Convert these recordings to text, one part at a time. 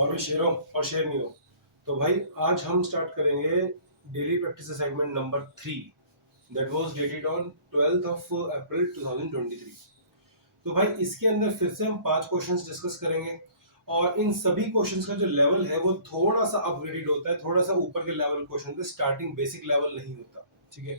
और मैं शेर हूँ और शेर नहीं हूँ। तो भाई आज हम स्टार्ट करेंगे daily practice assignment number 3 that was dated on 12th of April 2023। तो भाई इसके अंदर फिर से हम 5 क्वेश्चंस डिस्कस करेंगे और इन सभी क्वेश्चंस का जो लेवल है वो थोड़ा सा अपग्रेडेड होता है, थोड़ा सा ऊपर के लेवल क्वेश्चन पे, स्टार्टिंग बेसिक लेवल नहीं होता। ठीक है,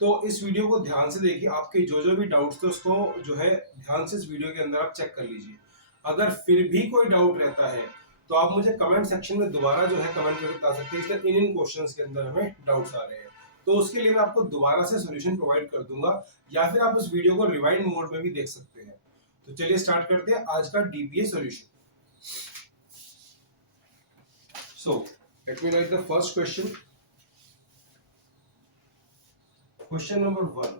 तो इस वीडियो को ध्यान से देखिए, आपके जो जो भी डाउट्स थे उसको जो है ध्यान से इस वीडियो के अंदर आप चेक कर लीजिए। अगर फिर भी कोई डाउट रहता है तो आप मुझे कमेंट सेक्शन में दोबारा जो है कमेंट करके बता सकते हैं कि इन इन क्वेश्चंस के अंदर हमें डाउट्स आ रहे हैं, तो उसके लिए मैं आपको दोबारा से सॉल्यूशन प्रोवाइड कर दूंगा, या फिर आप उस वीडियो को रिवाइंड मोड में भी देख सकते हैं। तो चलिए स्टार्ट करते हैं आज का DPA solution. So let me right the first question. Question number 1,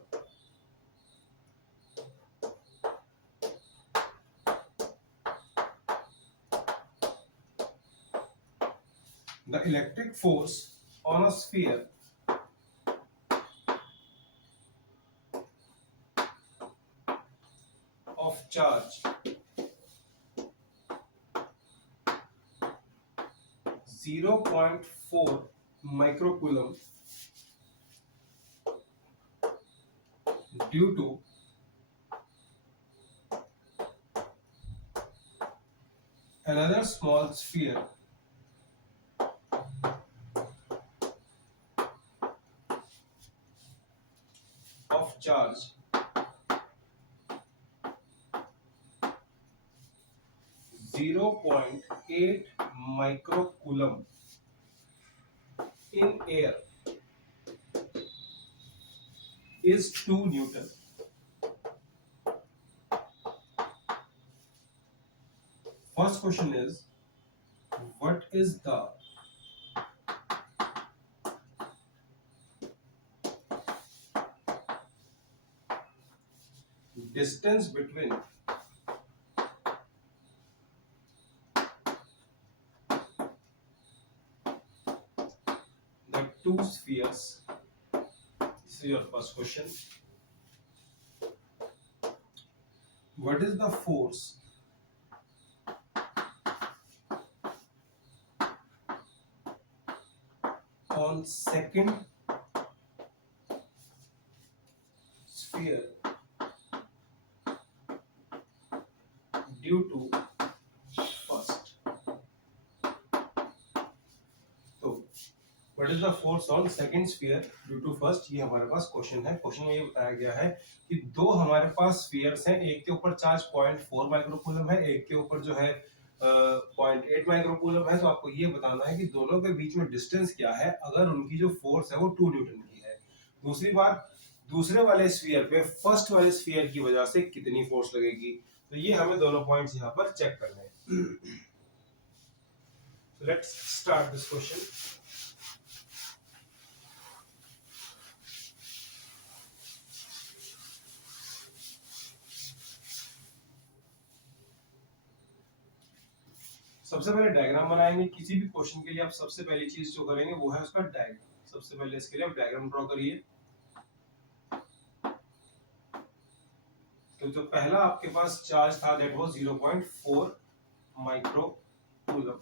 the electric force on a sphere of charge 0.4 microcoulomb due to another small sphere of charge 0.8 microcoulomb in air is 2 Newton. First question is, what is the distance between the two spheres? This is your first question. What is the force on second sphere due to first? तो what is the force on second sphere due to first, ये हमारे पास question है। Question में ये बताया गया है कि दो हमारे पास स्फीयर्स हैं, एक के ऊपर चार्ज 0.4 माइक्रोकूलम है, एक के ऊपर जो है 0.8 माइक्रोकूलम है। तो आपको ये बताना है कि दोनों के बीच में डिस्टेंस क्या है, अगर उनकी जो फोर्स है वो 2 न्यूटन की है। दूसरी बात, दूसरे वाले स्फीयर पे फर्स्ट वाले स्फीयर की वजह से कितनी फोर्स लगेगी। तो ये हमें दोनों पॉइंट्स यहाँ पर चेक करने हैं। So let's start this question. सबसे पहले डायग्राम बनाएंगे। किसी भी क्वेश्चन के लिए आप सबसे पहली चीज जो करेंगे वो है उसका डायग्राम। सबसे पहले इसके लिए आप डायग्राम ड्रॉ करिए। तो जो पहला आपके पास चार्ज था दैट वाज 0.4 माइक्रो कूलम,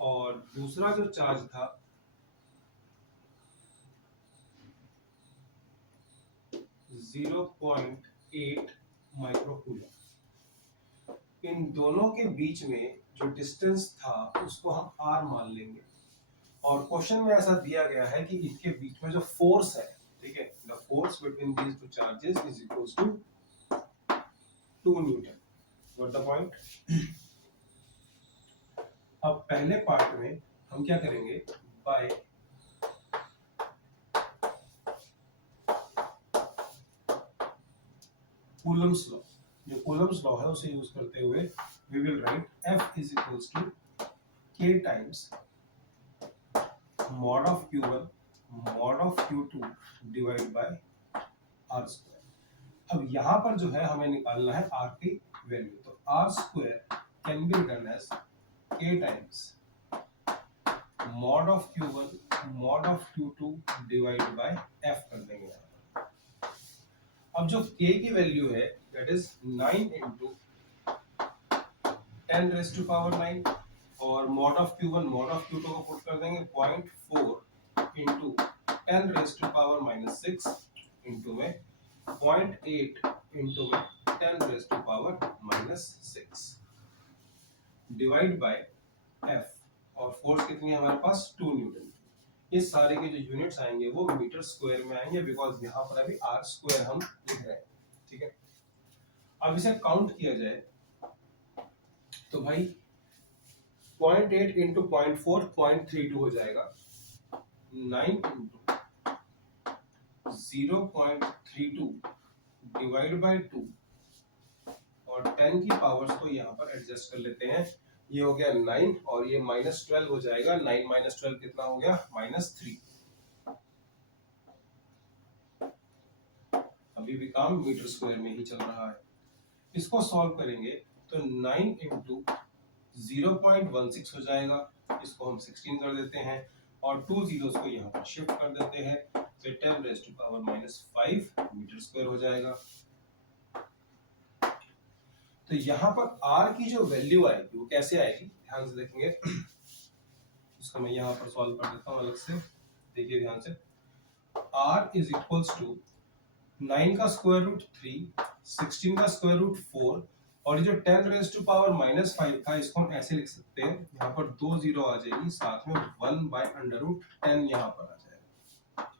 और दूसरा जो चार्ज था 0.8 माइक्रो कूलम। इन दोनों के बीच में जो डिस्टेंस था उसको हम r मान लेंगे, और क्वेश्चन में ऐसा दिया गया है कि इनके बीच में जो फोर्स है, ठीक है, the force between these two charges is equals to 2 newton. What the point? अब पहले पार्ट में हम क्या करेंगे, बाय कूलम्स लॉ, जो कूलम्स लॉ है उसे यूज करते हुए we will write F is equals to K times mod of Q1 mod of Q2 divide by R square. अब यहाँ पर जो है हमें निकालना है R की वैल्यू, तो R square can be written as K times mod of Q1 mod of Q2 divide by F कर देंगे। अब जो K की वैल्यू है that is 9 into 10 raised to power 9, और मॉड ऑफ Q2 को पुट कर देंगे 0.4 इंटू 10⁻⁻6 इंटू में 0.8 इंटू में 10⁻⁻6 डिवाइड बाय F, और फोर्स कितनी है हमारे पास 2 न्यूटन। ये सारे के जो यूनिट्स आएंगे वो मीटर स्क्वायर में आएंगे, बिकॉज यहाँ पर अभी r स्क्वायर हम लिख रहे हैं, ठीक है। अब इसे काउंट किया जाए तो भाई 0.8 इंटू 0.4 0.32 हो जाएगा, 9 इंटू 0.32 डिवाइड बाय 2 और 10 की पावर्स को यहाँ पर एडजस्ट कर लेते हैं। ये हो गया 9 और ये -12 हो जाएगा। 9 - 12 कितना हो गया? -3। अभी भी काम मीटर स्क्वायर में ही चल रहा है। इसको सॉल्व करेंगे तो 9 इंटू 0.16 हो जाएगा, इसको हम 16 कर देते हैं और 2 जीरोस को यहाँ पर शिफ्ट कर देते हैं, तो 10⁻⁻5 मीटर स्क्वायर हो जाएगा। तो यहाँ पर r की जो वैल्यू आएगी वो कैसे आएगी, ध्यान से देखेंगे। इसको मैं यहाँ पर सॉल्व कर देता हूँ अलग से, देखिए ध्यान से। r इज इक्वल्स टू 9 का स्क्वायर रूट 3, 16 का स्क्वायर रूट 4 और ये जो 10⁻⁻5 था इसको हम ऐसे लिख सकते हैं, यहाँ पर 2 जीरो आ जाएगी, साथ में 1/√10 यहाँ पर आ जाएगा।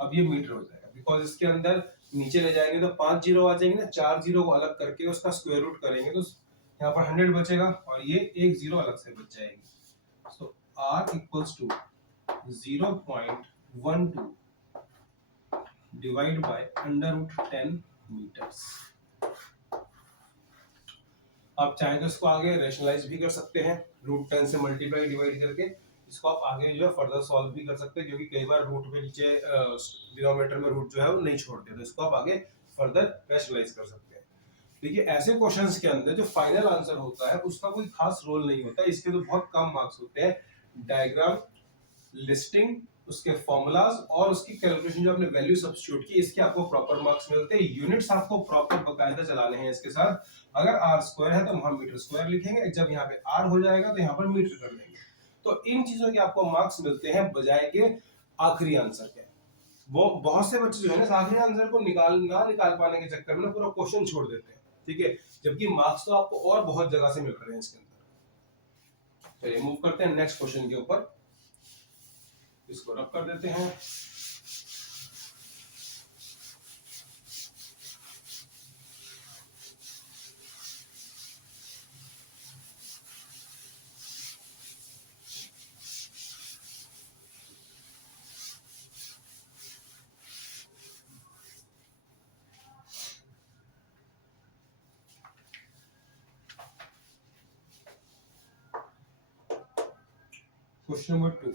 अब ये मीटर हो जाएगा, बिकॉज इसके अंदर नीचे ले जाएंगे तो 5 जीरो आ जाएंगे ना, 4 जीरो को अलग करके उसका स्क्वायर रूट करेंगे तो यहाँ पर 100 बचेगा और ये 1 जीरो अलग से बच जाएगी। So r equals to 0.12 divide by √10 metres. आप चाहे तो इसको आगे रैशनलाइज भी कर सकते हैं, √10 से मल्टीप्लाई डिवाइड करके इसको आप आगे जो है फर्दर सॉल्व भी कर सकते हैं, क्योंकि कई बार रूट में नीचे डिनोमिनेटर में रूट जो है वो नहीं छोड़ते, तो इसको आप आगे फर्दर रैशनलाइज कर सकते हैं। देखिए ऐसे क्वेश्चंस के अंदर जो फाइनल आंसर होता है उसका कोई खास रोल नहीं होता, इसके तो बहुत कम मार्क्स होते हैं। डायग्राम, लिस्टिंग, उसके फॉर्मूलाज और उसकी कैलकुलेशन जो आपने वैल्यू सब्स्टिट्यूट की, इसके आपको प्रॉपर मार्क्स मिलते हैं। यूनिट्स आपको प्रॉपर बकायदा चलाने हैं इसके साथ। अगर r स्क्वायर है तो वहां मीटर स्क्वायर लिखेंगे, जब यहाँ पे r हो जाएगा तो यहाँ पर मीटर कर देंगे। तो इन चीजों के आपको मार्क्स मिलते हैं बजाय के आखिरी आंसर के। वो बहुत से बच्चे जो है ना आखिरी आंसर को निकाल पाने के चक्कर में ना पूरा क्वेश्चन छोड़ देते हैं, ठीक है, जबकि मार्क्स तो आपको और बहुत जगह से मिल रहे हैं इसके अंदर। तो ये मूव करते हैं नेक्स्ट क्वेश्चन के ऊपर, इसको रब कर देते हैं। Question number 2,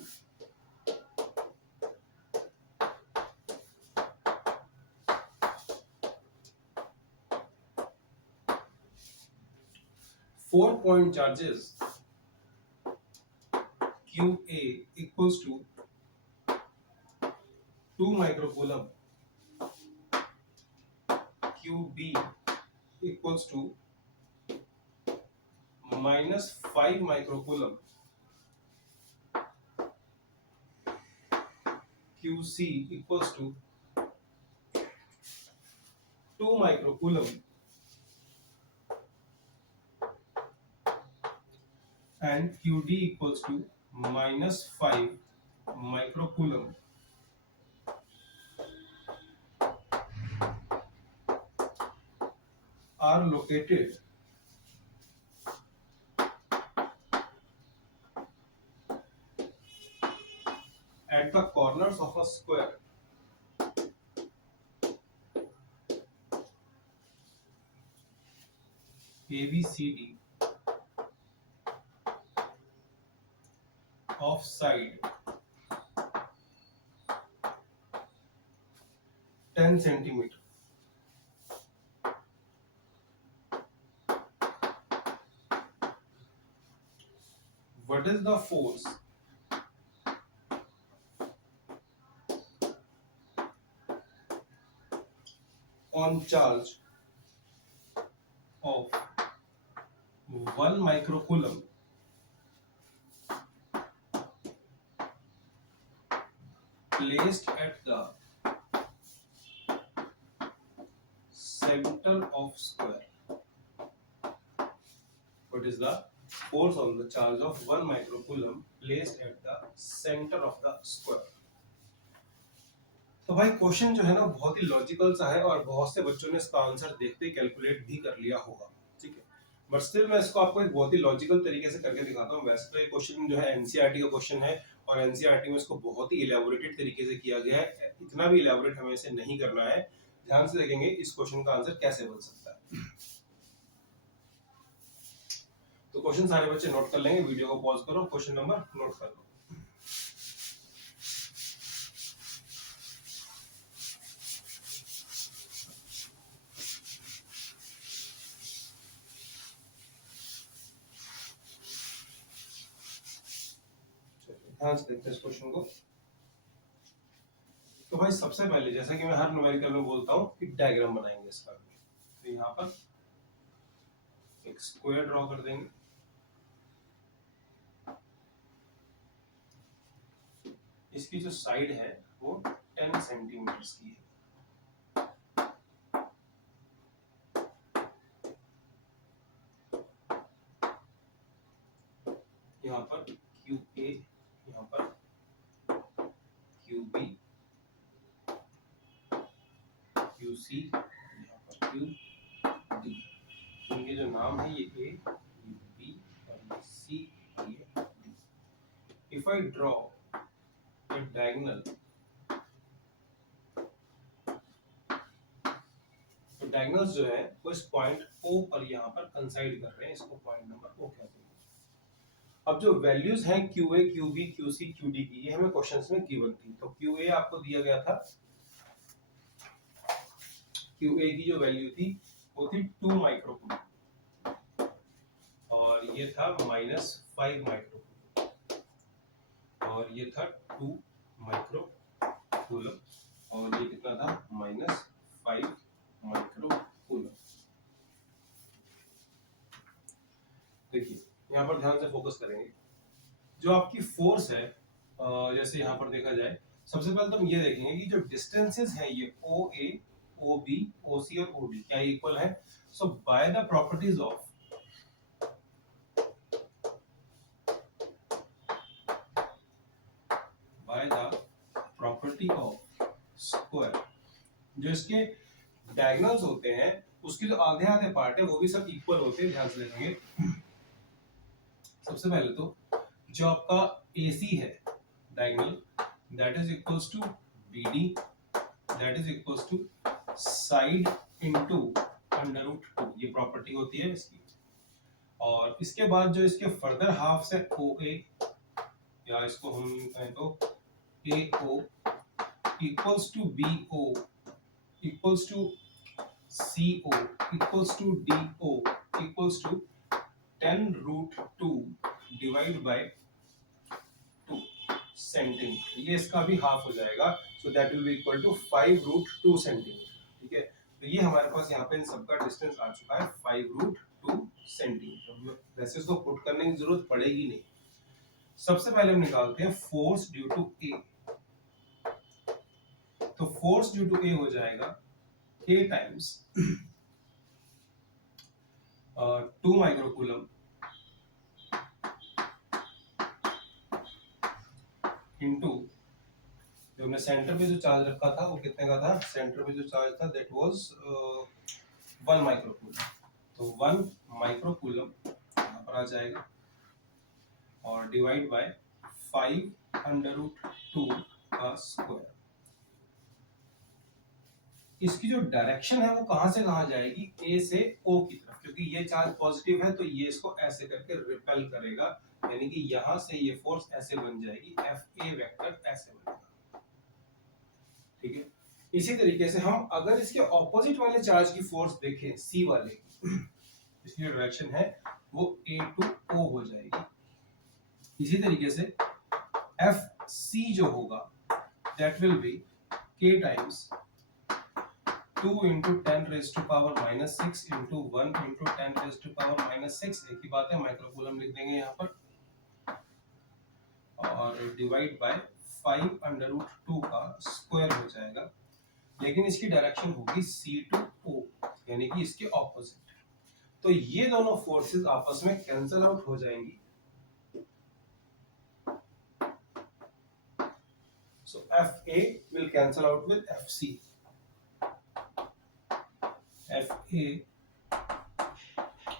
4-point charges QA equals to 2 microcoulomb, QB equals to -5 microcoulomb, QC equals to 2 microcoulomb and QD equals to -5 microcoulomb are located at the corners of a square ABCD of side 10 centimeter. What is the force on charge of 1 microcoulomb placed at the center of square. What is the force on the charge of 1 microcoulomb placed at the center of the square? तो भाई question जो है ना बहुत ही logical सा है और बहुत से बच्चों ने इसका आंसर देखते ही कैलकुलेट भी कर लिया होगा, ठीक है। बट स्टिल मैं इसको आपको एक बहुत ही लॉजिकल तरीके से करके दिखाता हूँ। वैसे तो ये क्वेश्चन जो है एनसीईआरटी का क्वेश्चन है और एनसीईआरटी में इसको बहुत ही इलेबोरेटेड तरीके से किया गया है। इतना भी इलेबोरेट हमें इसे नहीं करना है। ध्यान से देखेंगे इस क्वेश्चन का आंसर कैसे बन सकता है। तो क्वेश्चन सारे बच्चे नोट कर लेंगे, वीडियो को पॉज करो, क्वेश्चन नंबर नोट कर लो। ध्यान से देखते हैं इस क्वेश्चन को। तो भाई सबसे पहले जैसा कि मैं हर न्यूमेरिकल में बोलता हूँ कि डायग्राम बनाएंगे इसका। तो यहाँ पर एक स्क्वायर ड्रॉ कर देंगे। इसकी जो साइड है वो 10 सेंटीमीटर की है। यहाँ पर QA, यहाँ पर QB, QC, यहाँ पर QD। इनके जो नाम है ये A, ये B और ये C और ये D। If I draw a diagonal, तो डायगोनल्स जो है वो इस पॉइंट O पर यहाँ पर कंसाइड कर रहे हैं, इसको पॉइंट नंबर O कहते हैं। अब जो वैल्यूज हैं QA, QB, QC, QD की, ये हमें क्वेश्चंस में गिवन थी। तो QA आपको दिया गया था, QA की जो वैल्यू थी वो थी 2 माइक्रोकूलम और ये था -5 माइक्रोकूलम और ये था 2 माइक्रोकूलम और ये कितना था -5 माइक्रोकूलम। देखिए यहाँ पर ध्यान से फोकस करेंगे। जो आपकी फोर्स है, जैसे यहाँ पर देखा जाए, सबसे पहले तो हम ये देखेंगे कि जो डिस्टेंसेस हैं ये OA, OB, OC और OD क्या इक्वल है। So by the properties of square, जो इसके डायगोनल्स होते हैं उसके जो आधे आधे पार्ट है वो भी सब इक्वल होते हैं। ध्यान से देखेंगे। सबसे पहले तो जो आपका AC है diagonal, that is equals to BD, that is equals to side into √2, ये प्रॉपर्टी होती है इसकी। और इसके बाद जो इसके फर्दर हाफ से OA, या इसको हम कहें तो AO equals to BO equals to CO equals to DO equals to 10√2 divide by 2 centimetre. ये इसका भी हाफ हो जाएगा, so that will be equal to 5√2 centimetre. ठीक है, तो ये हमारे पास यहाँ पे इन सबका डिस्टेंस आ चुका है 5√2 सेंटीमीटर। वैसे इसको पुट करने की जरूरत पड़ेगी नहीं। सबसे पहले हम निकालते हैं फोर्स ड्यू टू A। तो फोर्स ड्यू टू A हो जाएगा K टाइम्स 2 माइक्रोकूलम इनटू जो हमने सेंटर पे जो चार्ज रखा था वो कितने का था। सेंटर पे जो चार्ज था दैट वाज 1 माइक्रोकूलम। तो 1 माइक्रोकूलम यहाँ पर आ जाएगा और डिवाइड बाय 5√2 का स्क्वायर। इसकी जो डायरेक्शन है वो कहां से कहां जाएगी, A से O की तरफ, क्योंकि ये चार्ज पॉजिटिव है तो ये इसको ऐसे करके रिपेल करेगा, यानी कि यहां से ये फोर्स ऐसे बन जाएगी, FA वेक्टर ऐसे बनेगा। ठीक है, इसी तरीके से हम अगर इसके ऑपोजिट वाले चार्ज की फोर्स देखें C वाले की, इसकी जो डायरेक्शन है वो A to O हो जाएगी। इसी तरीके से FC जो होगा that will B K times 2 into 10 raised to power minus 6 into 1 into 10 raised to power minus 6, एक ही बात है, माइक्रोकूलम लिख देंगे यहाँ पर, और डिवाइड बाय 5√2 का स्क्वायर हो जाएगा, लेकिन इसकी डायरेक्शन होगी C to O, यानी कि इसके ऑपोजिट। तो ये दोनों फोर्सेस आपस में कैंसल आउट हो जाएंगी। So FA will cancel out with FC. FA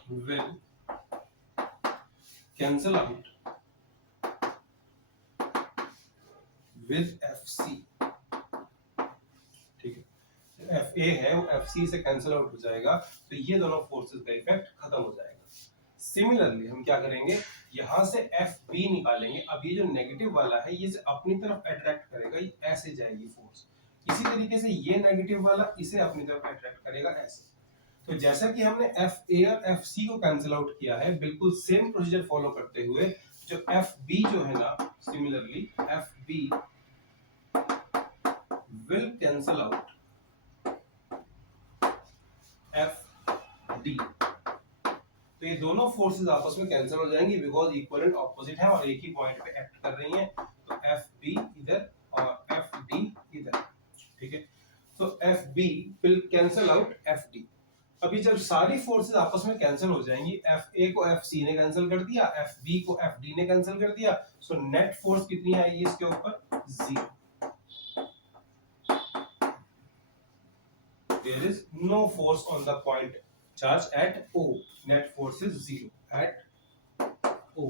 will cancel out with FC. ठीक है, FA है वो FC से कैंसल आउट हो जाएगा, तो ये दोनों फोर्सेस का इफेक्ट खत्म हो जाएगा। सिमिलरली हम क्या करेंगे, यहाँ से FB निकालेंगे। अब ये जो नेगेटिव वाला है ये अपनी तरफ अट्रैक्ट करेगा, ये ऐसे जाएगी फोर्स। इसी तरीके से ये नेगेटिव वाला इसे अपनी तरफ अट्रैक्ट करेगा ऐसे। तो जैसा कि हमने FA और FC को कैंसिल आउट किया है, बिल्कुल सेम प्रोसीजर फॉलो करते हुए जो FB जो है ना, similarly FB will cancel out FD। तो ये दोनों फोर्सेस आपस में कैंसिल हो जाएंगी बिकॉज इक्वल एंड ऑपोजिट है और एक ही पॉइंट पे एक्ट कर रही हैं। तो FB इधर और FD इधर, ठीक है। तो FB will cancel out FD। अभी जब सारी फोर्सेस आपस में कैंसिल हो जाएंगी, FA को FC ने कैंसिल कर दिया, FB को FD ने कैंसिल कर दिया, सो नेट फोर्स कितनी आएगी इसके ऊपर, 0। There is no force on the point charge at O. Net force is 0 at O.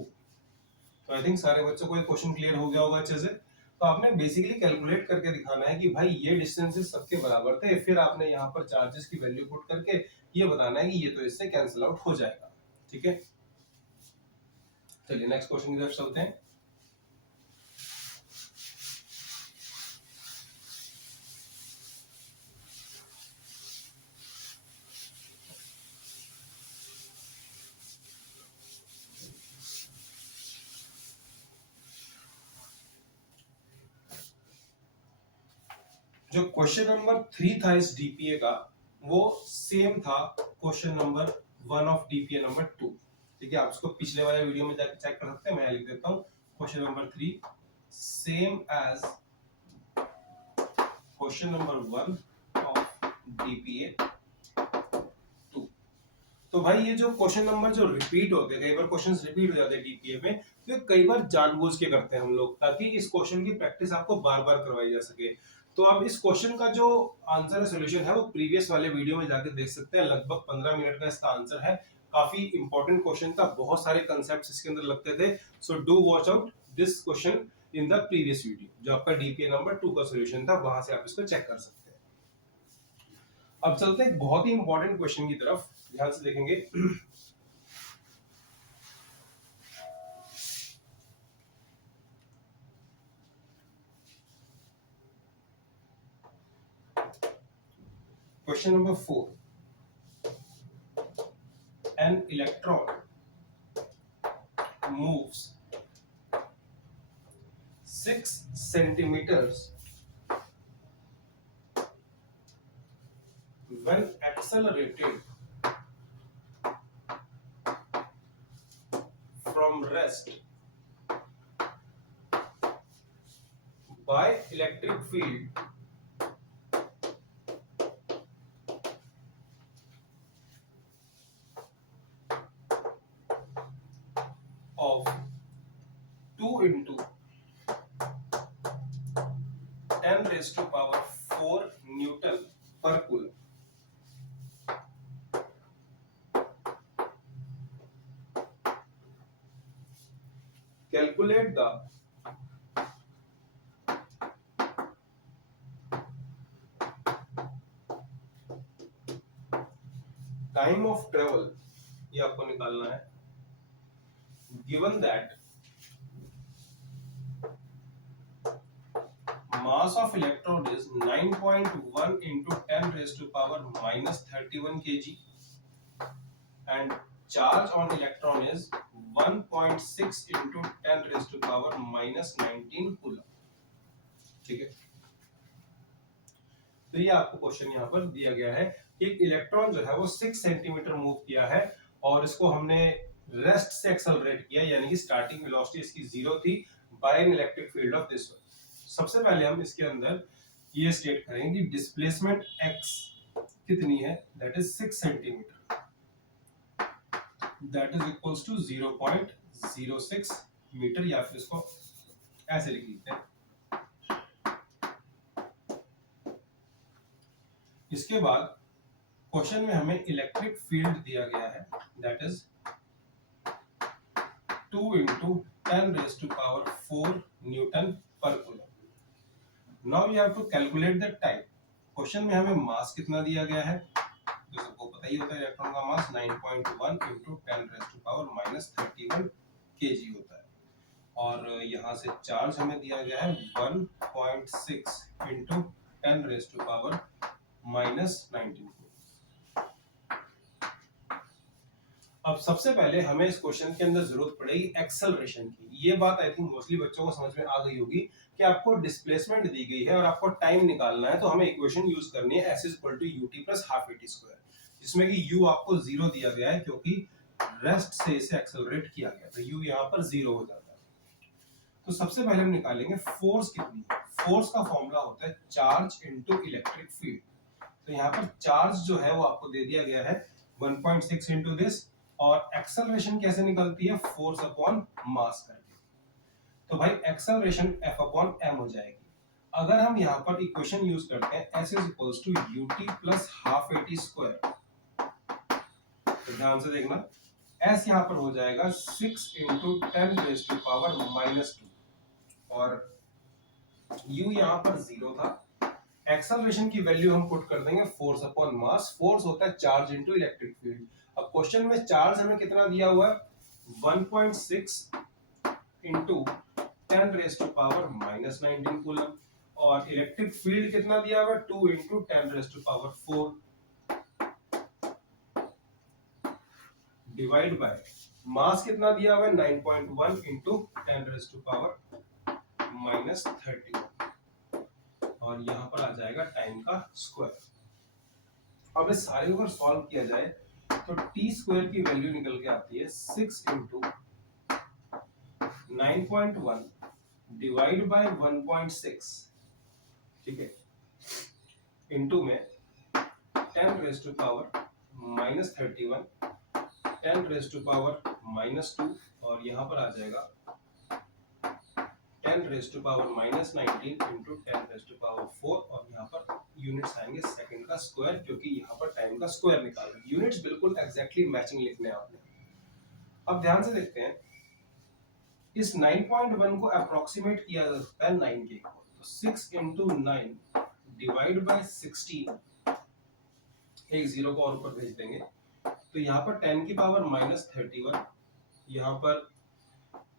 तो आई थिंक सारे बच्चों को ये क्वेश्चन क्लियर हो गया होगा अच्छे से। तो आपने बेसिकली कैलकुलेट करके दिखाना है कि भाई ये डिस्टेंसेस सबके बराबर थे, फिर आपने यहाँ पर चार्जेस की वैल्यू पुट करके ये बताना है कि ये तो इससे कैंसिल आउट हो जाएगा, ठीक है। चलिए नेक्स्ट क्वेश्चन की तरफ चलते हैं। जो क्वेश्चन नंबर 3 था इस डीपीए का, वो सेम था question number 1 of DPA number 2, ठीक है। आप इसको पिछले वाले वीडियो में जाकर चेक कर सकते हैं, मैं लिख देता हूं question number 3 same as question number 1 of DPA 2। तो भाई ये जो क्वेश्चन नंबर जो रिपीट होते हैं, कई बार क्वेश्चंस रिपीट हो जाते हैं डीपीए में, तो कई बार जानबूझ के करते हैं हम लोग ताकि इस क्वेश्चन की प्रैक्टिस आपको बार बार करवाई जा सके। तो आप इस क्वेश्चन का जो आंसर है, सॉल्यूशन है, वो प्रीवियस वाले वीडियो में जाकर देख सकते हैं। लगभग 15 मिनट का इसका आंसर है। काफी इंपॉर्टेंट क्वेश्चन था, बहुत सारे कंसेप्ट्स इसके अंदर लगते थे। So do watch out this question in the previous video, जो आपका डीपीए नंबर 2 का सॉल्यूशन था, वहां से आप इसको चेक कर सकते हैं। अब चलते हैं बहुत ही इंपॉर्टेंट क्वेश्चन की तरफ, ध्यान से देखेंगे। Question number 4. An electron moves 6 centimeters when accelerated from rest by electric field of 2 into 10 raised to power 4 Newton per coulomb. Calculate the time of travel, ये आपको निकालना है। Given that mass of electron is 9.1 into 10 raised to power minus 31 kg and charge on electron is 1.6 into 10 raised to power minus 19 coulomb, ठीक है। तो ये आपको question यहाँ पर दिया गया है कि एक इलेक्ट्रॉन जो है वो 6 सेंटीमीटर मूव किया है और इसको हमने रेस्ट से एक्सेलरेट किया, यानी कि स्टार्टिंग वेलोसिटी इसकी 0 थी by an electric field of this one. सबसे पहले हम इसके अंदर ये स्टेट करेंगे कि डिस्प्लेसमेंट x कितनी है, that is 6 centimetre, that is equals to 0.06 metre, या फिर इसको ऐसे लिख लेते हैं। इसके बाद क्वेश्चन में हमें इलेक्ट्रिक फील्ड दिया गया है, that is 2 into 10 raised to power 4 newton पर coulomb. Now you have to calculate the time. Question में हमें मास कितना दिया गया है, जो सबको पता ही होता है, इलेक्ट्रॉन का मास 9.1 into 10 raised to power -31 kg होता है, और यहाँ से चार्ज हमें दिया गया है 1.6 into 10 raised to power -19। अब सबसे पहले हमें इस क्वेश्चन के अंदर जरूरत पड़ेगी एक्सेलरेशन की। ये बात आई थिंक मोस्टली बच्चों को समझ में आ गई होगी कि आपको डिस्प्लेसमेंट दी गई है और आपको टाइम निकालना है, तो हमें इक्वेशन यूज करनी है s = ut + ½ at स्क्वायर, जिसमें कि u आपको 0 दिया गया है क्योंकि रेस्ट से इसे एक्सेलरेट किया गया, तो u यहाँ पर 0 हो जाता है। तो सबसे पहले हम निकालेंगे फोर्स कितनी है। फोर्स का फॉर्मूला होता है चार्ज इनटू इलेक्ट्रिक फील्ड। तो यहाँ पर चार्ज जो है वो आपको दे दिया गया है 1.6 इनटू दिस, और एक्सेलरेशन कैसे निकलती है, फोर्स अपॉन मास करके। तो भाई एक्सेलरेशन F अपॉन m हो जाएगी। अगर हम यहाँ पर इक्वेशन यूज करते हैं s = ut + ½ at स्क्वायर, तो ध्यान से देखना, s यहाँ पर हो जाएगा 6 into 10 raised to power -2, और u यहाँ पर 0 था। एक्सेलरेशन की वैल्यू हम पुट कर देंगे फोर्स अपॉन मास। फोर्स होता है चार्ज इनटू इलेक्ट्रिक फील्ड। अब क्वेश्चन में चार्ज हमें कितना दिया हुआ है, 1.6 into 10 raised to power -19 coulomb, और इलेक्ट्रिक फील्ड कितना दिया हुआ है, 2 into 10 raised to power 4 divide by mass कितना दिया हुआ है, 9.1 into 10 raised to power -31, और यहाँ पर आ जाएगा टाइम का स्क्वायर। अब इस सारे को अगर सॉल्व किया जाए तो टी स्क्वायर की वैल्यू निकल के आती है 6 into 9.1 डिवाइड बाय 1.6, ठीक है, इनटू में 10 raised to power -31, 10 raised to power -2, और यहाँ पर आ जाएगा 10 raised to power -19 into 10 raised to power 4, और यहाँ पर यूनिट्स आएंगे सेकंड का स्क्वायर, क्योंकि यहाँ पर टाइम का स्क्वायर निकाल रहे हैं। यूनिट्स बिल्कुल एग्जैक्टली मैचिंग लिखने हैं आपने। अब ध्यान से देखते हैं, इस 9.1 को अप्रोक्सीमेट किया जा सकता है 9 के इक्वल, तो 6 into 9 डिवाइड बाय 16, एक जीरो को और ऊपर भेज देंगे, तो यहाँ पर 10 की पावर -31, यहाँ पर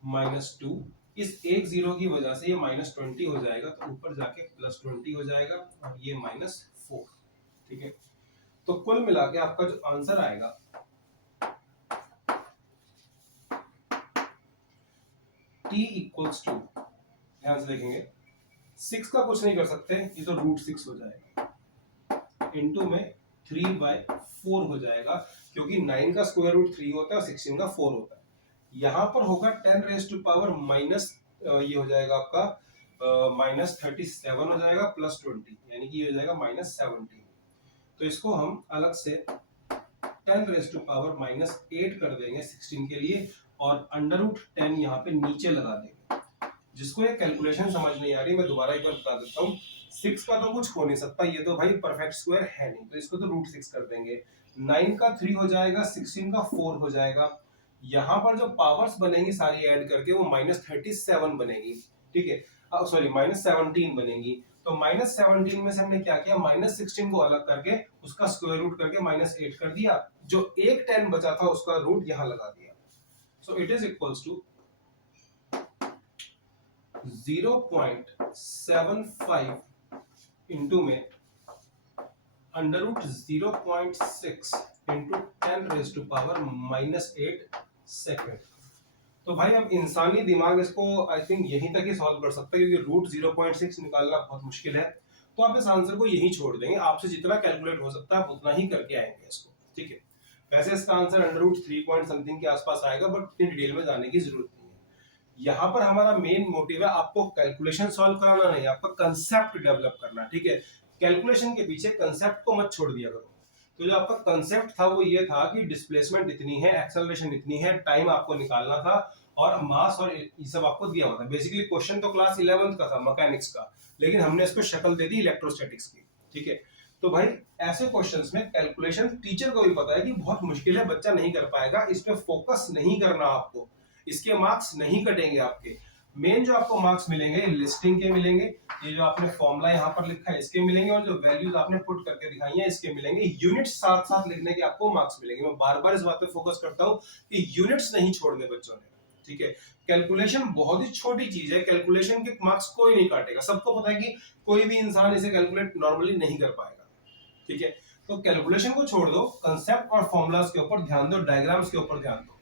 -2, इस एक जीरो की वजह से ये -20 हो जाएगा, तो ऊपर जाके +20 हो जाएगा, और ये -4, ठीक है। तो कुल मिला के आपका जो आंसर आएगा t = ध्यान से देखेंगे, 6 का कुछ नहीं कर सकते, ये तो √6 हो जाएगा, इनटू में 3/4 हो जाएगा, क्योंकि 9 का स्क्वायर रूट 3 होता है और 16 का 4 होता है। यहाँ पर होगा 10 raised to power माइनस, ये हो जाएगा आपका -37 हो जाएगा +20, यानी कि ये हो जाएगा -17। तो इसको हम अलग से 10 raised to power -8 कर देंगे 16 के लिए, और √10 यहाँ पे नीचे लगा देंगे। जिसको ये कैलकुलेशन समझ नहीं आ रही, मैं दोबारा एक बार बता देता हूँ। 6 का तो कुछ हो नहीं सकता, ये तो भाई परफेक्ट स्क्वायर है नहीं, तो इसको तो √6 कर देंगे। 9 का 3 हो जाएगा, 16 का 4 हो जाएगा। यहाँ पर जो पावर्स बनेंगी सारी ऐड करके वो -37 बनेगी, ठीक है, सॉरी -17 बनेगी। तो -17 में से हमने क्या किया, -16 को अलग करके उसका स्क्वायर रूट करके -8 कर दिया, जो एक 10 बचा था उसका रूट यहाँ लगा दिया। So it is equals to 0.75 into में √0.6 into 10 raised to power -8 second. तो भाई अब इंसानी दिमाग इसको आई थिंक यहीं तक ही सॉल्व कर सकता है, क्योंकि √0.6 निकालना बहुत मुश्किल है। तो आप इस आंसर को यहीं छोड़ देंगे, आपसे जितना कैलकुलेट हो सकता है आप उतना ही करके आएंगे इसको, ठीक है। वैसे इसका आंसर √3 पॉइंट समथिंग के आसपास आएगा, बट इतनी डिटेल में जाने की जरूरत नहीं है। यहाँ पर हमारा मेन मोटिव है आपको कैलकुलेशन सॉल्व कराना नहीं, आपका कंसेप्ट डेवलप करना, ठीक है। कैलकुलेशन के पीछे कंसेप्ट को मत छोड़ दिया करो। तो जो आपका कंसेप्ट था वो ये था कि डिस्प्लेसमेंट इतनी है, एक्सेलरेशन इतनी है, टाइम आपको निकालना था और मास और ये सब आपको दिया हुआ था। बेसिकली क्वेश्चन तो क्लास 11th का था मैकेनिक्स का, लेकिन हमने इसको शक्ल दे दी इलेक्ट्रोस्टैटिक्स की, ठीक है। तो भाई ऐसे क्वेश्चंस में कैलकुलेशन टीचर को भी पता है कि बहुत मुश्किल है, बच्चा नहीं कर पाएगा, इस पे फोकस नहीं करना आपको, इसके मार्क्स नहीं कटेंगे आपके। मेन जो आपको मार्क्स मिलेंगे लिस्टिंग के मिलेंगे, ये जो आपने फॉर्मूला यहाँ पर लिखा है इसके मिलेंगे, और जो वैल्यूज आपने पुट करके दिखाई है इसके मिलेंगे। यूनिट्स साथ साथ लिखने के आपको मार्क्स मिलेंगे। मैं बार बार इस बात पे फोकस करता हूँ कि यूनिट्स नहीं छोड़ने बच्चों ने, ठीक है। कैलकुलेशन बहुत ही छोटी चीज है, कैलकुलेशन के मार्क्स कोई नहीं काटेगा, सबको पता है कि कोई भी इंसान इसे कैलकुलेट नॉर्मली नहीं कर पाएगा, ठीक है। तो कैलकुलेशन को छोड़ दो, कंसेप्ट और फॉर्मूलाज के ऊपर ध्यान दो, डायग्राम्स के ऊपर ध्यान दो।